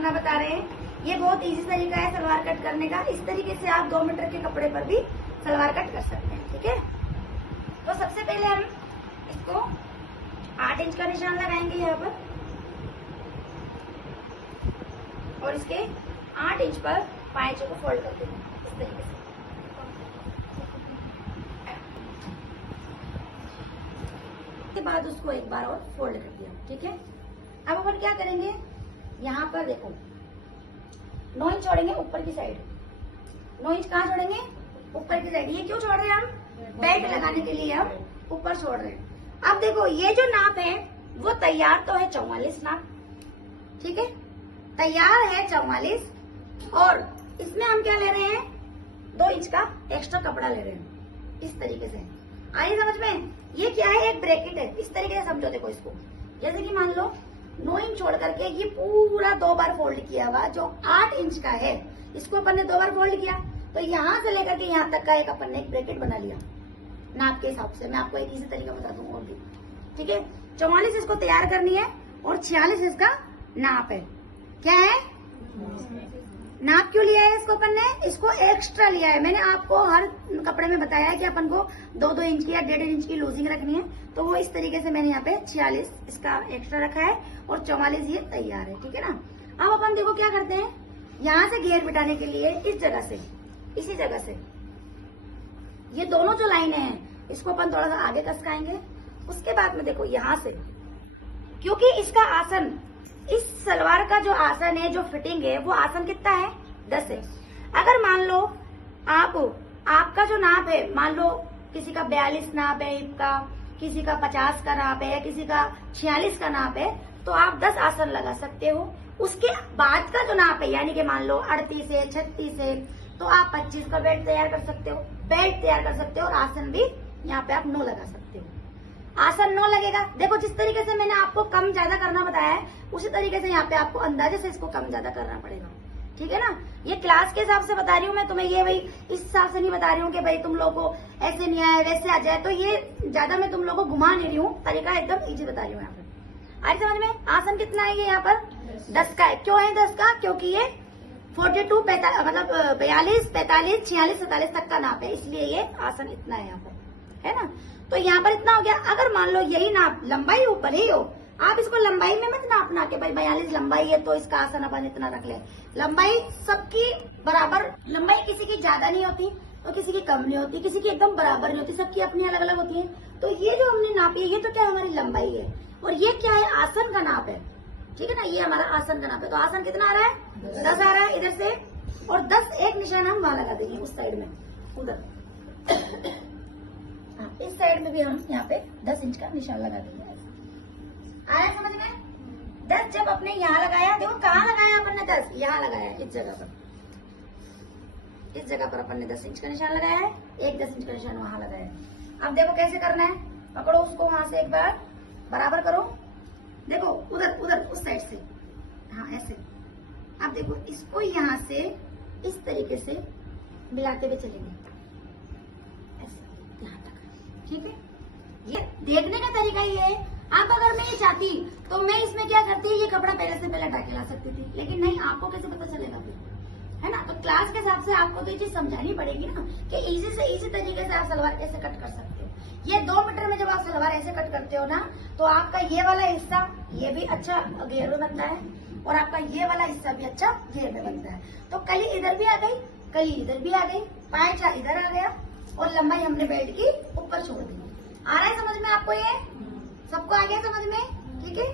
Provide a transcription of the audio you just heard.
करना बता रहे हैं। ये बहुत इजी तरीका है सलवार कट करने का। इस तरीके से आप 2 मीटर के कपड़े पर भी सलवार कट कर सकते हैं। ठीक है, तो सबसे पहले हम इसको 8 इंच का निशान लगाएंगे यहाँ पर, और इसके 8 इंच पर पाँचों को फोल्ड कर देंगे इस तरीके से। के बाद उसको एक बार और फोल्ड कर दिया। ठीक है, अब अपन क्या करेंगे, यहाँ पर देखो 9 इंच छोड़ेंगे ऊपर की साइड। 9 इंच कहाँ छोड़ेंगे? ऊपर की साइड। ये क्यों छोड़ रहे हैं हम? बेल्ट लगाने के लिए हम ऊपर छोड़ रहे हैं। अब देखो ये जो नाप है वो तैयार तो है 44 नाप। ठीक है, तैयार है 44, और इसमें हम क्या ले रहे हैं, 2 इंच का एक्स्ट्रा कपड़ा ले रहे हैं इस तरीके से। आइए समझ में, ये क्या है, एक ब्रैकेट है। इस तरीके से समझो। देखो इसको, जैसे कि मान लो 9 इंच छोड़ करके ये पूरा 2 बार फोल्ड किया हुआ जो 8 इंच का है, इसको अपन ने 2 बार फोल्ड किया, तो यहाँ से लेकर के यहाँ तक का एक अपन ने एक ब्रैकेट बना लिया नाप के हिसाब से। मैं आपको एक इसी तरीका बता दूंगा और भी। ठीक है, 44 इसको तैयार करनी है और 46 इसका नाप है। क्या है नाप? क्यों लिया है इसको अपन ने? इसको एक्स्ट्रा लिया है। मैंने आपको हर कपड़े में बताया है कि अपन को 2-2 इंच की या 1.5 इंच की लूजिंग रखनी है, तो वो इस तरीके से मैंने यहाँ पे 46 इसका एक्स्ट्रा रखा है और 44 ये तैयार है। ठीक है ना, अब अपन देखो क्या करते हैं, यहाँ से घेर बिठाने के लिए इस जगह से, इसी जगह से ये दोनों जो लाइनें हैं इसको अपन थोड़ा सा आगे कसकाएंगे। उसके बाद में देखो यहाँ से, क्योंकि इसका आसन, इस सलवार का जो आसन है, जो फिटिंग है, वो आसन कितना है, 10 है। अगर मान लो आपका जो नाप है, मान लो किसी का 42 नाप है हिप का, किसी का 50 का नाप है, या किसी का 46 का नाप है, तो आप 10 आसन लगा सकते हो। उसके बाद का जो नाप है, यानी कि मान लो 38 है, 36 है, तो आप 25 का बेल्ट तैयार कर सकते हो, बेल्ट तैयार कर सकते हो, और आसन भी यहाँ पे आप 9 लगा सकते हो। आसन 9 लगेगा। देखो जिस तरीके से मैंने आपको कम ज्यादा करना बताया है, उसी तरीके से यहाँ पे आपको अंदाजे से इसको कम ज्यादा करना पड़ेगा। ठीक है ना, ये क्लास के हिसाब से बता रही हूँ मैं तुम्हें, ये भाई इस हिसाब से नहीं बता रही हूँ कि भाई तुम लोगों को ऐसे नहीं आए वैसे आ जाए, तो ये ज्यादा मैं तुम लोगों को घुमा नहीं रही हूँ, तरीका एकदम इजी बता रही हूँ यहाँ पे। आज समझ में, आसन कितना है ये यहाँ पर 10 का है। क्यों है 10 का? क्योंकि ये 42 मतलब 42, 45, 46, 47 तक का नाप है, इसलिए ये आसन इतना है यहाँ पर, है ना। तो यहाँ पर इतना हो गया। अगर मान लो यही नाप लंबाई ऊपर ही हो, आप इसको लंबाई में मत नापना कि भाई 42 लंबाई है तो इसका आसन अपन इतना रख ले। लंबाई सबकी बराबर, लंबाई किसी की ज्यादा नहीं होती तो किसी की कम नहीं होती, किसी की एकदम बराबर नहीं होती, सबकी अपनी अलग अलग होती है। तो ये जो हमने नापी है, ये तो क्या हमारी लंबाई है, और ये क्या है, आसन का नाप है। ठीक है ना, ये हमारा आसन का नाप है। तो आसन कितना आ रहा है, 10 आ रहा है इधर से, और 10 एक निशान हम वहां लगा देंगे उस साइड में, उधर इस साइड में भी हम यहाँ पे 10 इंच का निशान लगा देंगे। आया समझ में? 10 जब अपने यहाँ लगाया, देखो कहाँ लगाया अपन ने 10, यहाँ लगाया इस जगह पर, इस जगह पर अपन ने 10 इंच का निशान लगाया है, एक 10 इंच का निशान वहां लगाया है। अब देखो कैसे करना है, पकड़ो उसको वहां से एक बार बराबर करो, देखो उधर उधर उस साइड से, हाँ ऐसे। अब देखो इसको यहाँ से इस तरीके से मिलाते हुए चलेंगे ऐसे यहाँ तक। ठीक है, ये देखने का तरीका ये है। आप अगर मैं ये चाहती तो मैं इसमें क्या करती, ये कपड़ा पहले से पहले हटा के ला सकती थी, लेकिन नहीं, आपको कैसे पता चलेगा फिर, है ना। तो क्लास के हिसाब से आपको तो ये चीज समझानी पड़ेगी ना कि इजी से इजी तरीके से आप सलवार कैसे कट कर सकते हो। ये 2 मीटर में जब आप सलवार ऐसे कट करते हो ना, तो आपका ये वाला हिस्सा ये भी अच्छा घेर में बनता है, और आपका ये वाला हिस्सा भी अच्छा घेर में बनता है। तो कली इधर भी आ गई, कली इधर भी आ गई, पाँचा इधर आ गया, और लंबाई हमने बेल्ट की ऊपर छोड़ दी। आ रहा है समझ में आपको? ये सबको आ गया समझ में? ठीक है।